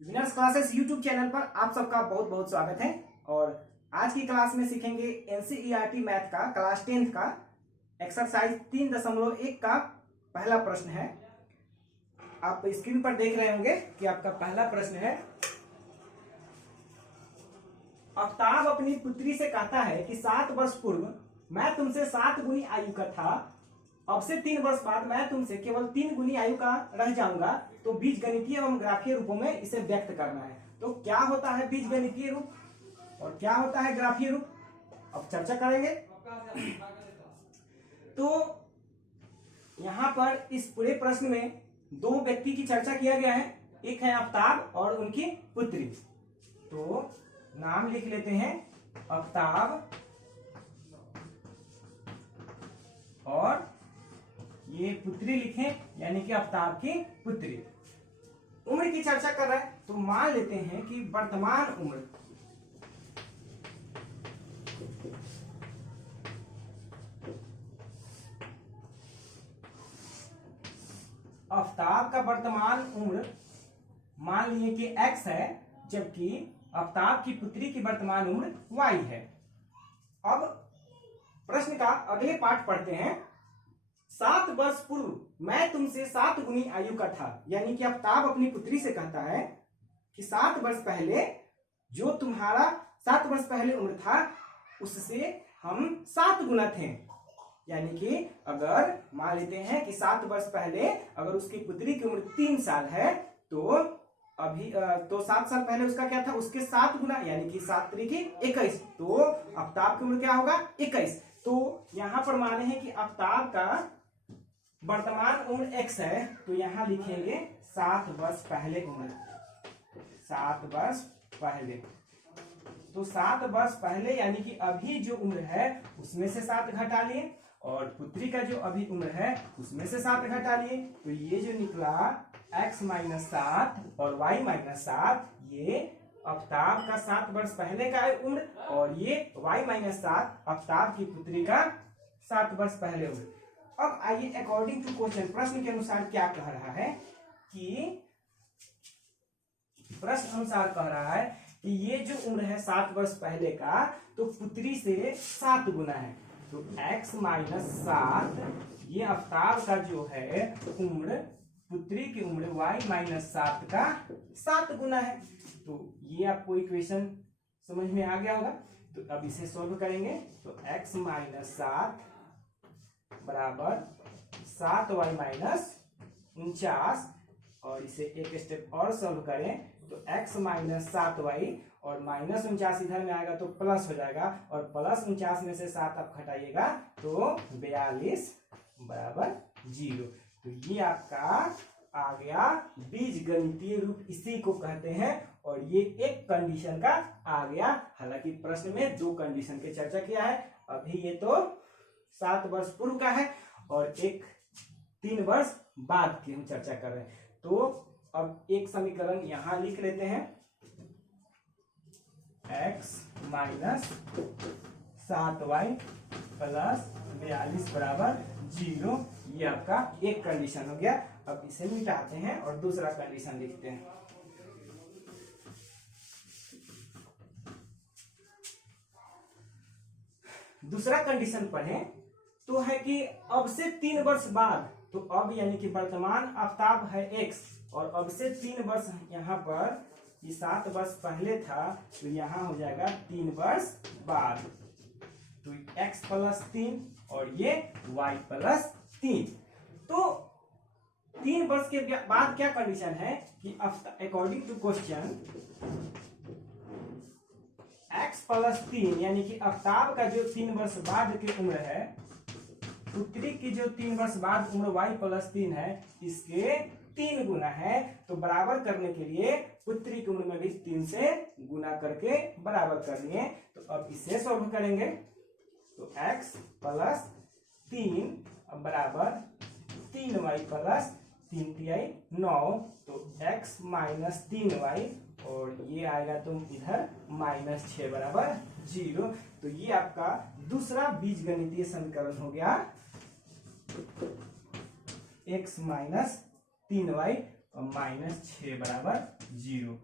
Winners classes YouTube channel पर आप सबका बहुत बहुत स्वागत है। और आज की क्लास में सीखेंगे एनसीईआरटी मैथ का क्लास 10 का एक्सरसाइज 3.1 का पहला प्रश्न है। आप स्क्रीन पर देख रहे होंगे कि आपका पहला प्रश्न है, आफ्ताब अपनी पुत्री से कहता है कि 7 वर्ष पूर्व मैं तुमसे 7 गुनी आयु का था, अब से 3 वर्ष बाद मैं तुमसे केवल 3 गुनी आयु का रह जाऊंगा, तो बीजगणितीय एवं ग्राफीय रूपों में इसे व्यक्त करना है। तो क्या होता है बीजगणितीय रूप और क्या होता है ग्राफीय रूप, अब चर्चा करेंगे। तो यहां पर इस पूरे प्रश्न में 2 व्यक्ति की चर्चा किया गया है, एक है आफ्ताब और उनकी पुत्री। तो नाम लिख लेते हैं आफ्ताब और ये पुत्री लिखें यानी कि आफ्ताब की पुत्री। उम्र की चर्चा कर रहा है तो मान लेते हैं कि वर्तमान उम्र आफ्ताब का वर्तमान उम्र मान लिए कि x है, जबकि आफ्ताब की पुत्री की वर्तमान उम्र y है। अब प्रश्न का अगले पाठ पढ़ते हैं। 7 वर्ष पूर्व मैं तुमसे 7 गुनी आयु का था, यानी कि आफ्ताब अपनी पुत्री से कहता है कि 7 वर्ष पहले जो तुम्हारा 7 वर्ष पहले उम्र था उससे हम 7 गुना थे। यानी कि अगर मान लेते हैं कि 7 वर्ष पहले अगर उसकी पुत्री की उम्र 3 साल है तो अभी तो 7 साल पहले उसका क्या था, उसके 7 गुना, यानी कि 7 त्रिकी 21, तो आफ्ताब की उम्र क्या होगा 21। तो यहां पर माने हैं कि आफ्ताब का वर्तमान उम्र x है, तो यहां लिखेंगे 7 वर्ष पहले उम्र, 7 वर्ष पहले। तो 7 वर्ष पहले यानी कि अभी जो उम्र है उसमें से 7 घटा लिए और पुत्री का जो अभी उम्र है उसमें से 7 घटा लिए, तो ये जो निकला x माइनस 7 और y माइनस 7, ये आफ्ताब का 7 वर्ष पहले का उम्र और ये y माइनस 7 आफ्ताब की पुत्री का 7 वर्ष पहले उम्र। अब आइए अकॉर्डिंग टू क्वेश्चन, प्रश्न के अनुसार क्या कह रहा है कि प्रश्न अनुसार कह रहा है कि ये जो उम्र है 7 वर्ष पहले का, तो पुत्री से 7 गुना है, तो x माइनस 7 ये आफ्ताब का जो है उम्र पुत्री की उम्र y माइनस 7 का 7 गुना है। तो ये आपको इक्वेशन समझ में आ गया होगा। तो अब इसे सॉल्व करेंगे तो x माइनस 7 बराबर 7y माइनस 49, और इसे एक स्टेप और सॉल्व करें तो x माइनस 7y और माइनस 49 इधर में आएगा तो प्लस हो जाएगा, और प्लस 49 में से 7 आप घटाइएगा तो 42 बराबर 0। तो ये आपका आ गया बीजगणितीय रूप, इसी को कहते हैं। और ये एक कंडीशन का आ गया, हालांकि प्रश्न में 2 कंडीशन की चर्चा किया है। अभी ये तो 7 वर्ष पूर्व का है और एक 3 वर्ष बाद की हम चर्चा कर रहे हैं। तो अब एक समीकरण यहां लिख लेते हैं, x माइनस 7y प्लस 42 बराबर 0। ये आपका एक कंडीशन हो गया। अब इसे मिटाते हैं और दूसरा कंडीशन लिखते हैं। दूसरा कंडीशन पढ़ें तो है कि अब से 3 वर्ष बाद, तो अब यानी कि वर्तमान आफ्ताब है x और अब से 3 वर्ष, यहाँ पर ये 7 वर्ष पहले था तो यहाँ हो जाएगा 3 वर्ष बाद, तो x प्लस 3 और ये y प्लस 3। तो 3 वर्ष के बाद क्या कंडीशन है कि according to question x plus 3 यानी कि आफ्ताब का जो 3 वर्ष बाद की उम्र है, पुत्री की जो 3 वर्ष बाद उम्र y प्लस 3 है, इसके 3 गुना है। तो बराबर करने के लिए पुत्री की उम्र में भी 3 से गुना करके बराबर कर लिए। तो अब इसे सॉल्व करेंगे तो x प्लस 3 बराबर 3y प्लस 3 तिहाई 9, तो x माइनस 3y और ये आएगा तो इधर माइनस 6 बराबर 0। तो ये आपका दूसरा बीजगणितीय समीकरण हो गया, x माइनस 3y और माइनस 6 बराबर 0।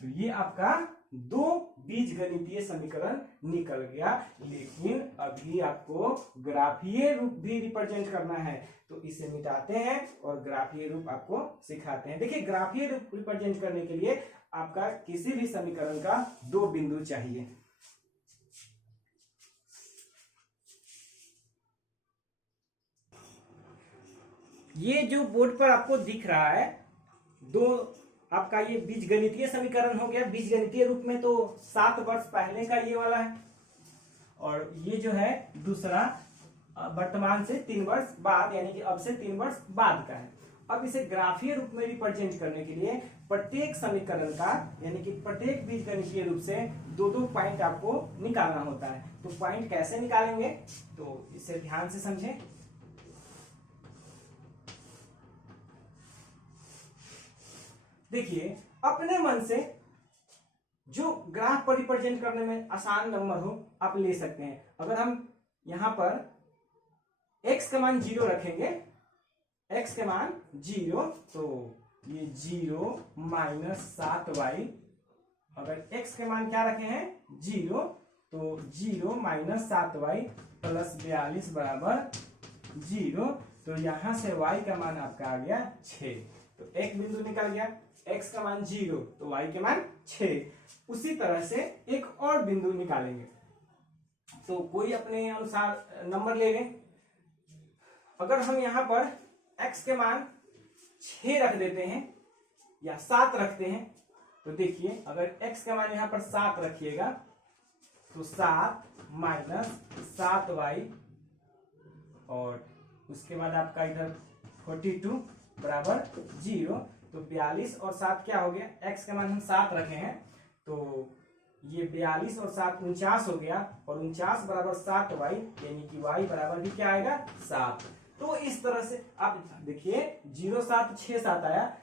तो ये आपका दो बीजगणितीय समीकरण निकल गया। लेकिन अभी आपको ग्राफीय रूप भी रिप्रेजेंट करना है, तो इसे मिटाते हैं और ग्राफीय रूप आपको सिखाते हैं। देखिए, ग्राफीय रूप रिप्रेजेंट करने के लिए आपका किसी भी समीकरण का दो बिंदु चाहिए। ये जो बोर्ड पर आपको दिख रहा है, दो आपका ये बीजगणितीय समीकरण हो गया। बीजगणितीय रूप में तो 7 वर्ष पहले का ये वाला है, और ये जो है दूसरा वर्तमान से 3 वर्ष बाद, यानी कि अब से 3 वर्ष बाद का है। अब इसे ग्राफीय रूप में रिप्रेजेंट करने के लिए प्रत्येक समीकरण का, यानी कि प्रत्येक बीजगणितीय रूप से दो दो पॉइंट आपको निकालना होता है। तो पॉइंट कैसे निकालेंगे, तो इसे ध्यान से समझें। देखिए, अपने मन से जो ग्राफ पर रिप्रेजेंट करने में आसान नंबर हो आप ले सकते हैं। अगर हम यहां पर x का मान 0 रखेंगे, x के मान 0, तो ये 0 माइनस 7y। अगर x के मान क्या रखे हैं 0, तो 0 माइनस 7y प्लस 42 बराबर 0। तो यहां से y का मान आपका आ गया 6। तो एक बिंदु निकल गया, x का मान 0 तो y के मान 6। उसी तरह से एक और बिंदु निकालेंगे, तो कोई अपने अनुसार नंबर ले लें। अगर हम यहां पर x के मान 6 रख देते हैं या 7 रखते हैं, तो देखिए, अगर x का मान यहां पर 7 रखिएगा तो 7 माइनस 7y, और उसके बाद आपका इधर 42 बराबर 0। तो 42 और 7 क्या हो गया, x का मान हम 7 रखे हैं, तो ये 42 और 7 49 हो गया, और 49 बराबर 7y, यानी कि y बराबर भी क्या आएगा 7। तो इस तरह से आप देखिए 0 7 6 7 आया,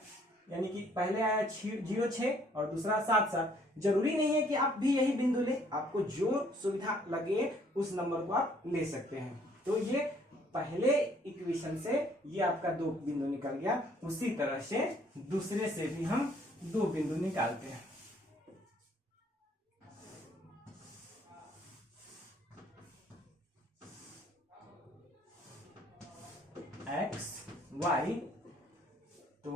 यानी कि पहले आया 0 6 और दूसरा 7 7। जरूरी नहीं है कि आप भी यही बिंदु ले, आपको जो सुविधा लगे उस नंबर को आप ले सकते हैं। तो ये पहले इक्वेशन से ये आपका दो बिंदु निकल गया। उसी तरह से दूसरे से भी हम दो बिंदु निकालते हैं। x y, तो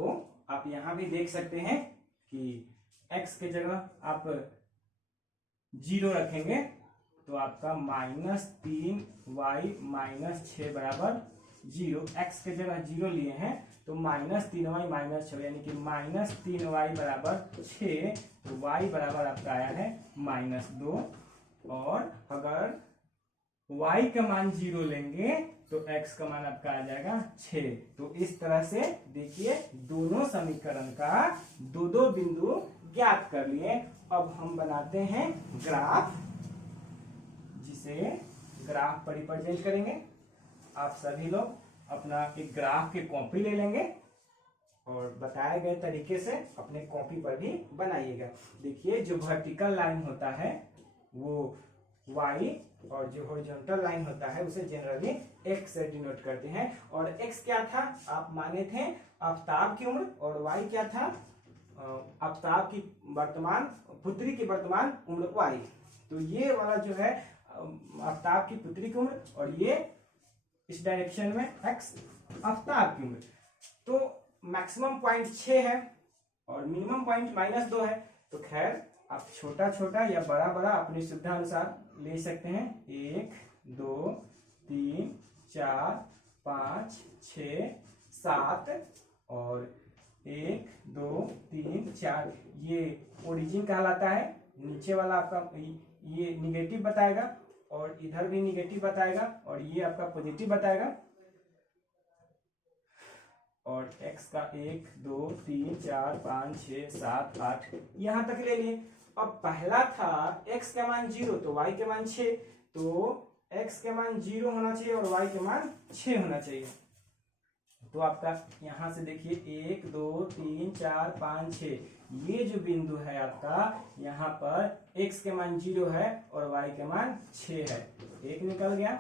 आप यहां भी देख सकते हैं कि x के जगह आप 0 रखेंगे तो आपका -3y माइनस 6 बराबर 0। x के जगह 0 लिए हैं तो -3y माइनस 6, यानी कि -3y बराबर 6। तो y बराबर आपका आया है -2। और अगर y का मान 0 लेंगे तो x का मान आपका आ जाएगा 6। तो इस तरह से देखिए दोनों समीकरण का दो दो बिंदु ज्ञात कर लिए। अब हम बनाते हैं ग्राफ, जिसे ग्राफ पर रिप्रेजेंट करेंगे। आप सभी लोग अपना एक ग्राफ की कॉपी ले लेंगे और बताए गए तरीके से अपने कॉपी पर भी बनाइएगा। देखिए, जो वर्टिकल लाइन होता है वो y, और जो हॉरिजॉन्टल लाइन होता है उसे जनरली x से डिनोट करते हैं। और x क्या था, आप माने थे आफताब की उम्र, और y क्या था, आफताब की वर्तमान पुत्री की वर्तमान उम्र y। तो ये वाला जो है आफताब की पुत्री की उम्र, और ये इस डायरेक्शन में x आफताब की उम्र। तो मैक्सिमम पॉइंट 6 है और मिनिमम पॉइंट -2 है। तो खैर, आप छोटा छोटा या बड़ा बड़ा अपनी सुविधा अनुसार ले सकते हैं। 1 2 3 4 5 6 7, और 1 2 3 4 ये ओरिजिन कहलाता है। नीचे वाला आपका ये निगेटिव बताएगा, और इधर भी निगेटिव बताएगा, और ये आपका पॉजिटिव बताएगा। और x का 1 2 3 4 5 6 7 8 यहां तक ले लिए। अब पहला था x का मान 0 तो y के मान 6, तो x के मान 0 होना चाहिए और y के मान 6 होना चाहिए। तो आपका यहां से देखिए 1 2 3 4 5 6, ये जो बिंदु है आपका, यहाँ पर x के मान 0 है और y के मान 6 है, एक निकल गया।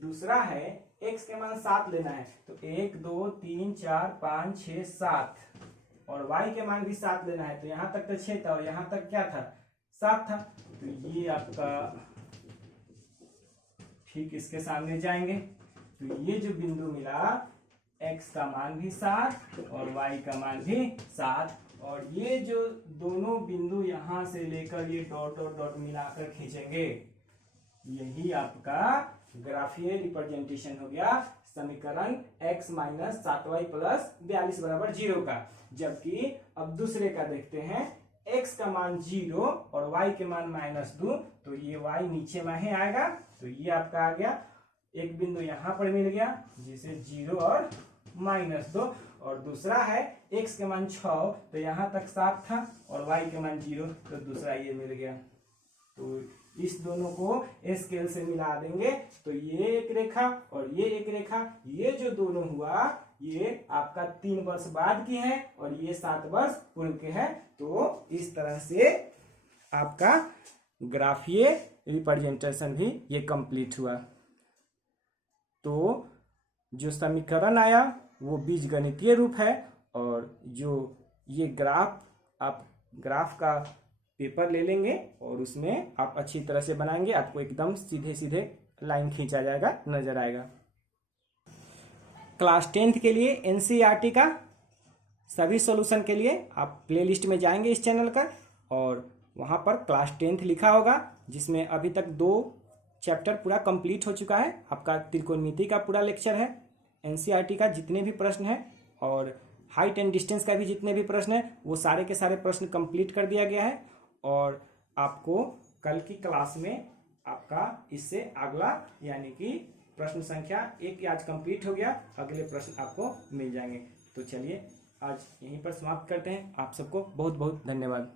दूसरा है x के मान 7 लेना है, तो 1 2 3 4 5 6 7, और y के मान भी 7 लेना है। तो यहाँ तक तो 6 था और यहाँ तक क्या था, 7 था। तो ये आपका ठीक इसके सामने जाएंगे। तो ये जो बिंदु मिला, x का मान भी 7 और y का मान भी 7, और ये जो दोनों बिंदु यहां से लेकर ये डॉट डॉट डॉट मिलाकर खींचेंगे, यही आपका ग्राफीय रिप्रेजेंटेशन हो गया समीकरण x माइनस 7y प्लस 42 बराबर 0 का। जबकि अब दूसरे का देखते हैं, x का मान 0 और y के मान -2, तो ये y नीचे में ही आएगा। तो ये आपका आ गया, एक बिंदु यहां पर मिल गया जिसे 0 और -2, और दूसरा है x के मान 6, तो यहां तक 7 था और y के मान 0, तो दूसरा ये मिल गया। तो इस दोनों को स्केल से मिला देंगे, तो ये एक रेखा और ये एक रेखा, ये जो दोनों हुआ ये आपका 3 वर्ष बाद की है और ये 7 वर्ष पूर्व के है। तो इस तरह से आपका ग्राफीय रिप्रेजेंटेशन भी ये कंप्लीट हुआ। तो जो समीकरण आया वो बीजगणितीय रूप है, और जो ये आप ग्राफ का पेपर ले लेंगे और उसमें आप अच्छी तरह से बनाएंगे, आपको एकदम सीधे सीधे लाइन खींचा जाएगा, नजर आएगा। क्लास 10th के लिए एनसीईआरटी का सभी सॉल्यूशन के लिए आप प्लेलिस्ट में जाएंगे इस चैनल का, और वहां पर क्लास 10th लिखा होगा, जिसमें अभी तक 2 चैप्टर पूरा कंप्लीट हो चुका है। आपका त्रिकोणमिति का पूरा लेक्चर है, एनसीईआरटी का जितने भी प्रश्न है और हाइट एंड डिस्टेंस का भी जितने भी प्रश्न है वो सारे के सारे प्रश्न कंप्लीट कर दिया गया है। और आपको कल की क्लास में आपका इससे अगला यानी कि प्रश्न संख्या 1 आज कंप्लीट हो गया, अगले प्रश्न आपको मिल जाएंगे। तो चलिए आज यहीं पर समाप्त करते हैं। आप सबको बहुत बहुत धन्यवाद।